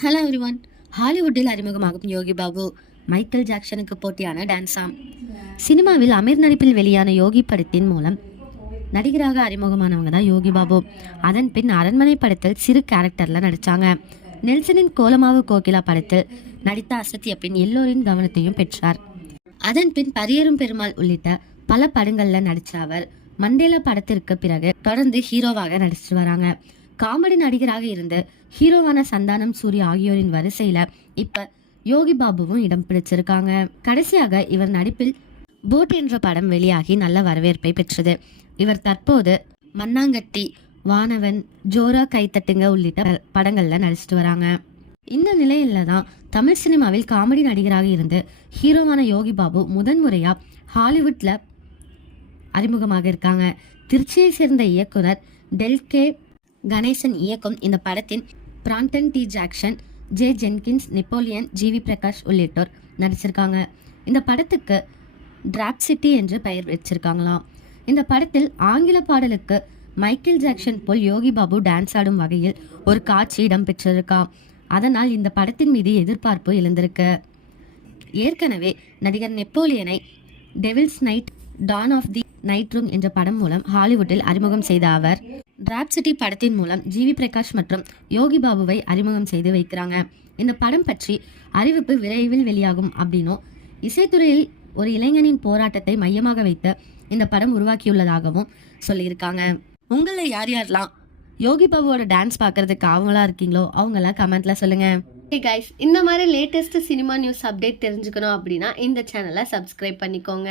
Hello everyone ஹாலிவுட்டில் அறிமுகமாகும் Yogi Babu Michael ஜாக்சனுக்கு போட்டியான டான்ஸாம் சினிமாவில் அமீர் நடிப்பில் வெளியான யோகி படத்தின் மூலம் நடிகராக அறிமுகமானவங்க தான் யோகி பாபு. அதன் பின் அரண்மனை படத்தில் சிறு கேரக்டரில் நடிச்சாங்க. நெல்சனின் கோலமாவு கோகிலா படத்தில் நடித்த அசத்திய பின் எல்லோரின் கவனத்தையும் பெற்றார். அதன் பின் பரியரும் பெருமாள் உள்ளிட்ட பல படங்களில் நடித்த அவர் மண்டேலா படத்திற்கு பிறகு தொடர்ந்து ஹீரோவாக நடிச்சிட்டு வராங்க. காமெடி நடிகராக இருந்து ஹீரோவான சந்தானம் சூர்யா ஆகியோரின் வரிசையில இப்ப யோகி பாபுவும் இடம் பிடிச்சிருக்காங்க. கடைசியாக இவர் நடிப்பில் போட் என்ற படம் வெளியாகி நல்ல வரவேற்பை பெற்றது. இவர் தற்போது மண்ணாங்கட்டி வானவன் ஜோரா கைத்தட்டுங்க உள்ளிட்ட ப- படங்கள்ல நடிச்சிட்டு வராங்க. இந்த நிலையில தான் தமிழ் சினிமாவில் காமெடி நடிகராக இருந்து ஹீரோவான யோகி பாபு முதன்முறையா ஹாலிவுட்ல அறிமுகமாக இருக்காங்க. திருச்சியை சேர்ந்த இயக்குனர் டெல்கே கணேசன் இயக்கும் இந்த படத்தின் Brandon T. Jackson J. Jenkins Napoleon G V Prakash உள்ளிட்டோர் நடிச்சிருக்காங்க. இந்த படத்துக்கு டிராப் சிட்டி என்று பெயர் வச்சிருக்காங்களாம். இந்த படத்தில் ஆங்கில பாடலுக்கு மைக்கேல் ஜாக்சன் போல் யோகி பாபு டான்ஸ் ஆடும் வகையில் ஒரு காட்சி இடம்பெற்றிருக்காம் அதனால் இந்த படத்தின் மீது எதிர்பார்ப்பு எழுந்திருக்கு. ஏற்கனவே நடிகர் நெப்போலியனை devil's night dawn of the night room என்ற படம் மூலம் ஹாலிவுட்டில் அறிமுகம் செய்த அவர் டிராப் சிட்டி படத்தின் மூலம் ஜிவி பிரகாஷ் மற்றும் யோகி பாபுவை அறிமுகம் செய்து வைக்கிறாங்க. இந்த படம் பற்றி அறிவிப்பு விரைவில் வெளியாகும் அப்படின்னும் இசைத்துறையில் ஒரு இளைஞனின் போராட்டத்தை மையமாக வைத்து இந்த படம் உருவாக்கியுள்ளதாகவும் சொல்லியிருக்காங்க. உங்களை யார் யாரெல்லாம் யோகி பாபுவோட டான்ஸ் பார்க்கறதுக்கு அவங்களா இருக்கீங்களோ அவங்களாம் கமெண்ட்ல சொல்லுங்க. ஹே கைஸ் இந்த மாதிரி லேட்டஸ்ட் சினிமா நியூஸ் அப்டேட் தெரிஞ்சுக்கணும் அப்படின்னா இந்த சேனலை சப்ஸ்கிரைப் பண்ணிக்கோங்க.